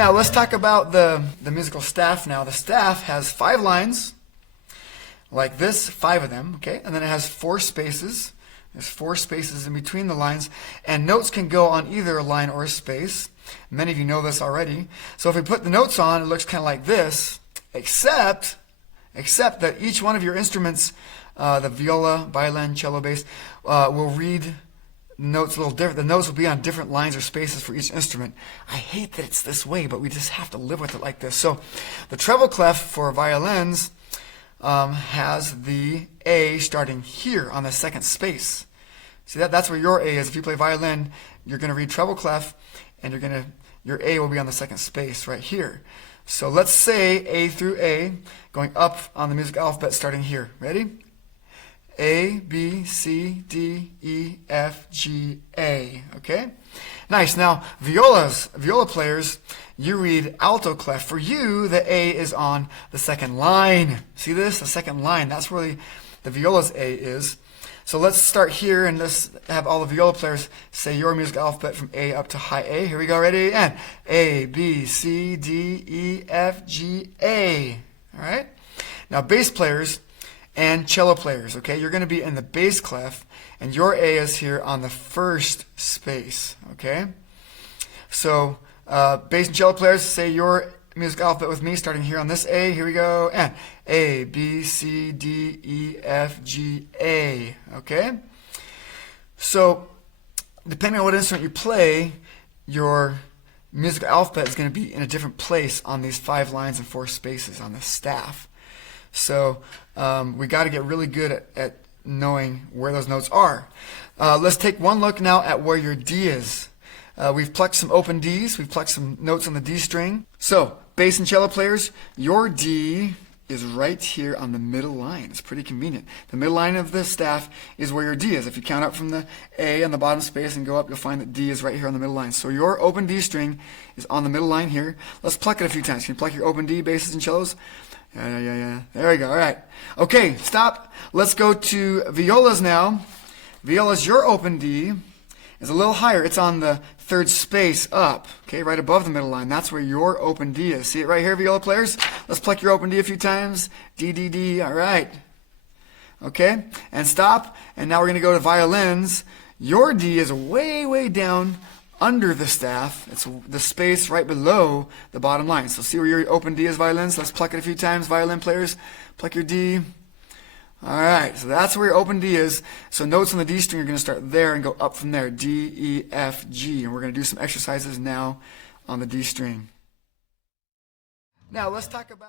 Now let's talk about the musical staff now. The staff has 5 lines, like this, 5 of them, okay? And then it has 4 spaces. There's 4 spaces in between the lines, and notes can go on either a line or a space. Many of you know this already. So if we put the notes on, it looks kind of like this, except that each one of your instruments, the viola, violin, cello, bass, will read notes a little different. The notes will be on different lines or spaces for each instrument. I hate that it's this way, but we just have to live with it like this. So the treble clef for violins has the A starting here on the second space. See, that's where your A is. If you play violin, you're going to read treble clef, and your A will be on the second space right here. So let's say A through A, going up on the music alphabet starting here. Ready? A, B, C, D, E, F, G, A. Okay? Nice. Now, viola players, you read alto clef. For you, the A is on the second line. See this? The second line. That's where the viola's A is. So let's start here and let's have all the viola players say your music alphabet from A up to high A. Here we go. Ready? And A, B, C, D, E, F, G, A. All right? Now, bass players and cello players, okay? You're going to be in the bass clef, and your A is here on the first space, okay? So, bass and cello players, say your music alphabet with me, starting here on this A. Here we go. And A, B, C, D, E, F, G, A, okay? So, depending on what instrument you play, your musical alphabet is going to be in a different place on these 5 lines and 4 spaces on the staff. So we got to get really good at knowing where those notes are. Let's take one look now at where your D is. We've plucked some open Ds. We've plucked some notes on the D string. So bass and cello players, your D is right here on the middle line. It's pretty convenient. The middle line of the staff is where your D is. If you count up from the A on the bottom space and go up, you'll find that D is right here on the middle line. So your open D string is on the middle line here. Let's pluck it a few times. Can you pluck your open D, basses and cellos? Yeah. There we go. All right. Okay, stop. Let's go to violas now. Violas, your open D is a little higher. It's on the 3rd space up, okay, right above the middle line. That's where your open D is. See it right here, viola players? Let's pluck your open D a few times. D, D, D. All right. Okay, and stop. And now we're going to go to violins. Your D is way, way down under the staff. It's the space right below the bottom line. So see where your open D is, violins? Let's pluck it a few times, violin players. Pluck your D. All right, so that's where your open D is. So notes on the D string are going to start there and go up from there. D, E, F, G. And we're going to do some exercises now on the D string. Now let's talk about